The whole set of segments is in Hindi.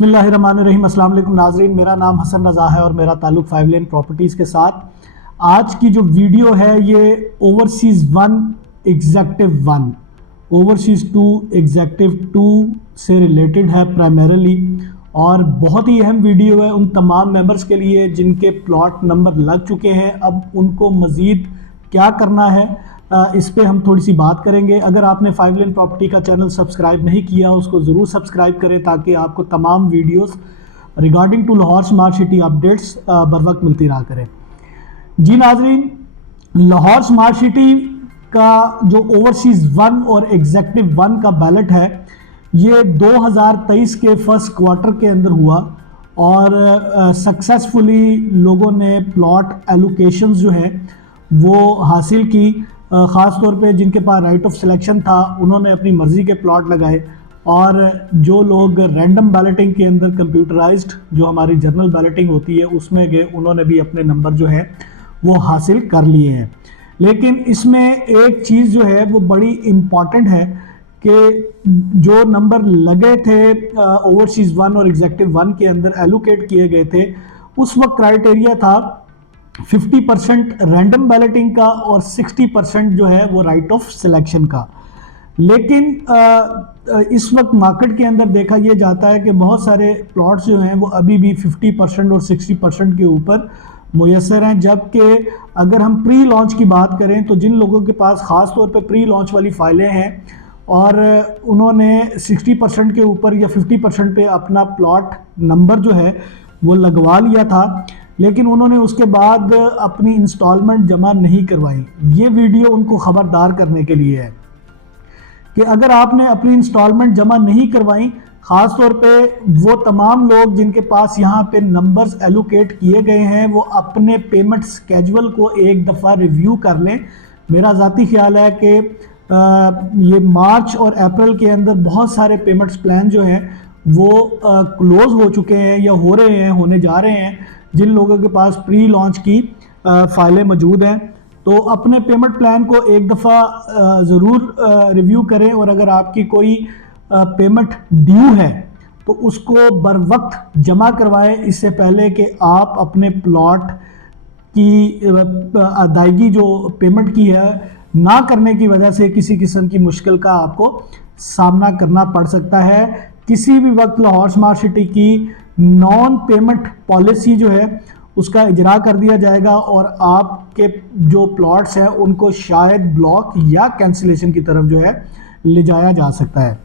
बिस्मिल्लाहिर्रहमानिर्रहीम। अस्सलाम वालेकुम नाज़रीन, मेरा नाम हसन रज़ा है और मेरा ताल्लुक़ 5 लेन प्रॉपर्टीज़ के साथ। आज की जो वीडियो है ये ओवरसीज़ 1 एग्जेक्टिव 1 ओवरसीज़ 2 एग्जेक्टिव 2 से रिलेटेड है प्राइमरीली, और बहुत ही अहम वीडियो है उन तमाम मेंबर्स के लिए जिनके प्लॉट नंबर लग चुके हैं। अब उनको मज़ीद क्या करना है इस पे हम थोड़ी सी बात करेंगे। अगर आपने 5 लेन प्रॉपर्टी का चैनल सब्सक्राइब नहीं किया उसको ज़रूर सब्सक्राइब करें ताकि आपको तमाम videos regarding to Lahore smart city updates बर वक्त मिलती रहा करें। जी नाजरीन, लाहौर स्मार्ट सिटी का जो ओवरसीज़ 1 और एग्जेक्टिव 1 का बैलेट है ये 2023 के फर्स्ट क्वार्टर के अंदर हुआ और सक्सेसफुली लोगों ने प्लॉट एलोकेशंस जो है वो हासिल की। ख़ास तौर पे जिनके पास राइट ऑफ सिलेक्शन था उन्होंने अपनी मर्ज़ी के प्लॉट लगाए, और जो लोग रैंडम बैलेटिंग के अंदर कंप्यूटराइज्ड जो हमारी जनरल बैलेटिंग होती है उसमें गए उन्होंने भी अपने नंबर जो है वो हासिल कर लिए हैं। लेकिन इसमें एक चीज़ जो है वो बड़ी इम्पॉर्टेंट है कि जो नंबर लगे थे ओवरसीज़ 1 और एग्जेक्टिव 1 के अंदर एलोकेट किए गए थे उस वक्त क्राइटेरिया था 50% रैंडम बैलेटिंग का और 60% जो है वो राइट ऑफ सिलेक्शन का। लेकिन इस वक्त मार्केट के अंदर देखा यह जाता है कि बहुत सारे प्लॉट्स जो हैं वो अभी भी 50% और 60% के ऊपर मुयसर हैं, जबकि अगर हम प्री लॉन्च की बात करें तो जिन लोगों के पास ख़ास तौर पे प्री लॉन्च वाली फाइलें हैं और उन्होंने 60% के ऊपर या 50% पे अपना प्लॉट नंबर जो है वो लगवा लिया था, लेकिन उन्होंने उसके बाद अपनी इंस्टॉलमेंट जमा नहीं करवाई। ये वीडियो उनको ख़बरदार करने के लिए है कि अगर आपने अपनी इंस्टॉलमेंट जमा नहीं करवाई, ख़ास तौर पे वो तमाम लोग जिनके पास यहाँ पे नंबर्स एलोकेट किए गए हैं वो अपने पेमेंट स्केजुअल को एक दफ़ा रिव्यू कर लें। मेरा ज़ाती ख्याल है कि ये मार्च और अप्रैल के अंदर बहुत सारे पेमेंट्स प्लान जो हैं वो क्लोज़ हो चुके हैं या हो रहे हैं, होने जा रहे हैं। जिन लोगों के पास प्री लॉन्च की फाइलें मौजूद हैं तो अपने पेमेंट प्लान को एक दफ़ा ज़रूर रिव्यू करें, और अगर आपकी कोई पेमेंट ड्यू है तो उसको बर वक्त जमा करवाएं इससे पहले कि आप अपने प्लॉट की अदायगी जो पेमेंट की है ना करने की वजह से किसी किस्म की मुश्किल का आपको सामना करना पड़ सकता है। किसी भी वक्त लाहौर स्मार्ट सिटी की नॉन पेमेंट पॉलिसी जो है उसका इजरा कर दिया जाएगा और आपके जो प्लॉट्स हैं उनको शायद ब्लॉक या कैंसिलेशन की तरफ जो है ले जाया जा सकता है।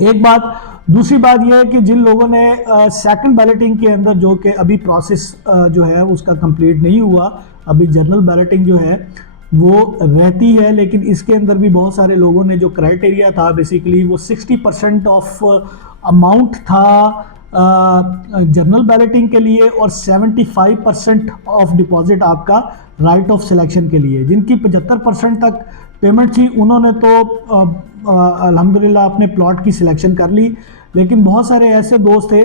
एक बात। दूसरी बात यह है कि जिन लोगों ने सेकंड बैलेटिंग के अंदर जो कि अभी प्रोसेस जो है उसका कंप्लीट नहीं हुआ, अभी जनरल बैलेटिंग जो है वो रहती है, लेकिन इसके अंदर भी बहुत सारे लोगों ने जो क्राइटेरिया था बेसिकली वो 60% ऑफ अमाउंट था जनरल बैलेटिंग के लिए और 75% ऑफ डिपॉजिट आपका राइट ऑफ सिलेक्शन के लिए। जिनकी 75% तक पेमेंट थी उन्होंने तो अल्हम्दुलिल्लाह अपने प्लॉट की सिलेक्शन कर ली, लेकिन बहुत सारे ऐसे दोस्त थे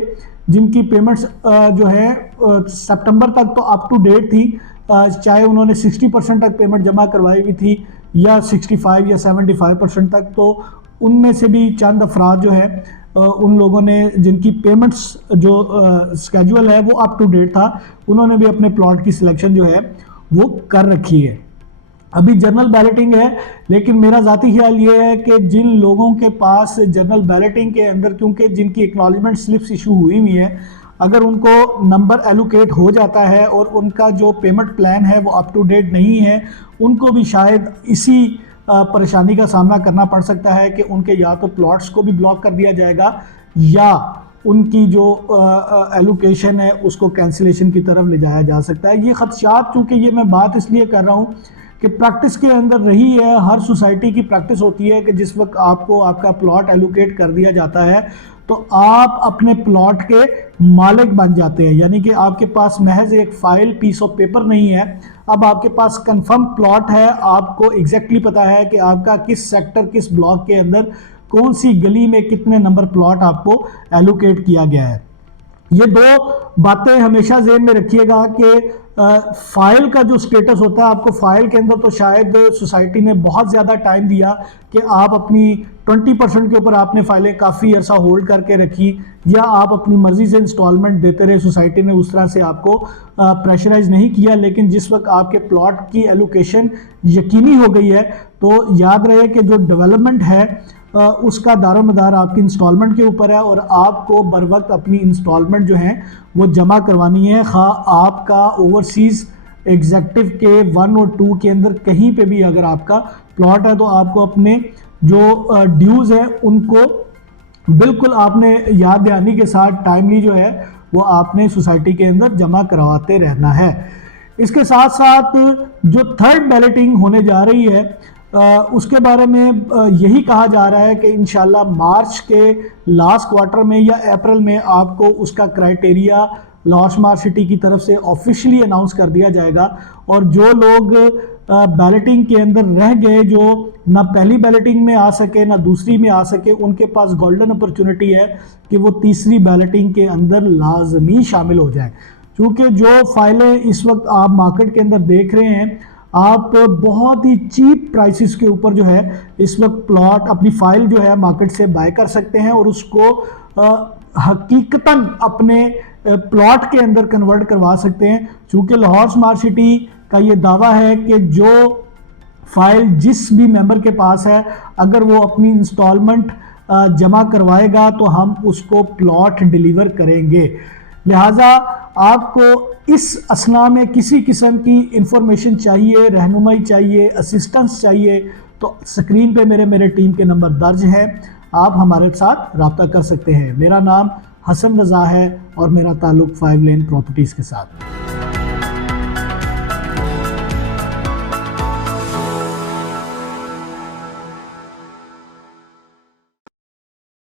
जिनकी पेमेंट्स जो है सितंबर तक तो अप टू डेट थी, चाहे उन्होंने 60% तक पेमेंट जमा करवाई हुई थी या 65 या 75% तक, तो उनमें से भी चंद अफराद जो है उन लोगों ने जिनकी पेमेंट्स जो स्केजुअल है वो अप टू डेट था उन्होंने भी अपने प्लॉट की सिलेक्शन जो है वो कर रखी है। अभी जनरल बैलेटिंग है, लेकिन मेरा ज़ाती ख्याल ये है कि जिन लोगों के पास जनरल बैलेटिंग के अंदर क्योंकि जिनकी एक्नॉलेजमेंट स्लिप्स इशू हुई हुई है, अगर उनको नंबर एलोकेट हो जाता है और उनका जो पेमेंट प्लान है वो अप टू डेट नहीं है, उनको भी शायद इसी परेशानी का सामना करना पड़ सकता है कि उनके या तो प्लॉट्स को भी ब्लॉक कर दिया जाएगा या उनकी जो एलोकेशन है उसको कैंसिलेशन की तरफ ले जाया जा सकता है। ये खदशात, चूँकि ये मैं बात इसलिए कर रहा हूँ कि प्रैक्टिस के अंदर रही है, हर सोसाइटी की प्रैक्टिस होती है कि जिस वक्त आपको आपका प्लॉट एलोकेट कर दिया जाता है तो आप अपने प्लॉट के मालिक बन जाते हैं, यानी कि आपके पास महज एक फाइल पीस ऑफ पेपर नहीं है, अब आपके पास कंफर्म प्लॉट है। आपको एग्जैक्टली पता है कि आपका किस सेक्टर किस ब्लॉक के अंदर कौन सी गली में कितने नंबर प्लॉट आपको एलोकेट किया गया है। ये दो बातें हमेशा ज़हन में रखिएगा कि फाइल का जो स्टेटस होता है, आपको फाइल के अंदर तो शायद सोसाइटी ने बहुत ज़्यादा टाइम दिया कि आप अपनी 20% के ऊपर आपने फाइलें काफ़ी अर्सा होल्ड करके रखी, या आप अपनी मर्ज़ी से इंस्टॉलमेंट देते रहे, सोसाइटी ने उस तरह से आपको प्रेशराइज नहीं किया। लेकिन जिस वक्त आपके प्लॉट की एलोकेशन यकीनी हो गई है, तो याद रहे कि जो डेवलपमेंट है उसका दारोमदार आपकी इंस्टॉलमेंट के ऊपर है, और आपको बर वक्त अपनी इंस्टॉलमेंट जो है वो जमा करवानी है। खा आपका ओवरसीज़ एग्जेक्टिव के 1 और 2 के अंदर कहीं पे भी अगर आपका प्लॉट है, तो आपको अपने जो ड्यूज़ है उनको बिल्कुल आपने याद दहानी के साथ टाइमली जो है वो आपने सोसाइटी के अंदर जमा करवाते रहना है। इसके साथ साथ जो थर्ड बैलेटिंग होने जा रही है उसके बारे में यही कहा जा रहा है कि इंशाल्लाह मार्च के लास्ट क्वार्टर में या अप्रैल में आपको उसका क्राइटेरिया लॉ स्मार्ट सिटी की तरफ से ऑफिशियली अनाउंस कर दिया जाएगा। और जो लोग बैलेटिंग के अंदर रह गए, जो ना पहली बैलेटिंग में आ सके ना दूसरी में आ सके, उनके पास गोल्डन अपॉर्चुनिटी है कि वो तीसरी बैलेटिंग के अंदर लाजमी शामिल हो जाए। क्योंकि जो फाइलें इस वक्त आप मार्केट के अंदर देख रहे हैं, आप बहुत ही चीप प्राइसेस के ऊपर जो है इस वक्त प्लॉट अपनी फाइल जो है मार्केट से बाय कर सकते हैं, और उसको हकीकतन अपने प्लॉट के अंदर कन्वर्ट करवा सकते हैं। चूँकि लाहौर स्मार्ट सिटी का ये दावा है कि जो फाइल जिस भी मेंबर के पास है, अगर वो अपनी इंस्टॉलमेंट जमा करवाएगा तो हम उसको प्लॉट डिलीवर करेंगे। लिहाजा आपको इस असना में किसी किस्म की इंफॉर्मेशन चाहिए, रहनुमाई चाहिए, असिस्टेंस चाहिए, तो स्क्रीन पे मेरे टीम के नंबर दर्ज हैं, आप हमारे साथ रब्ता कर सकते हैं। मेरा नाम हसन रज़ा है और मेरा ताल्लुक़ 5 लेन प्रॉपर्टीज़ के साथ।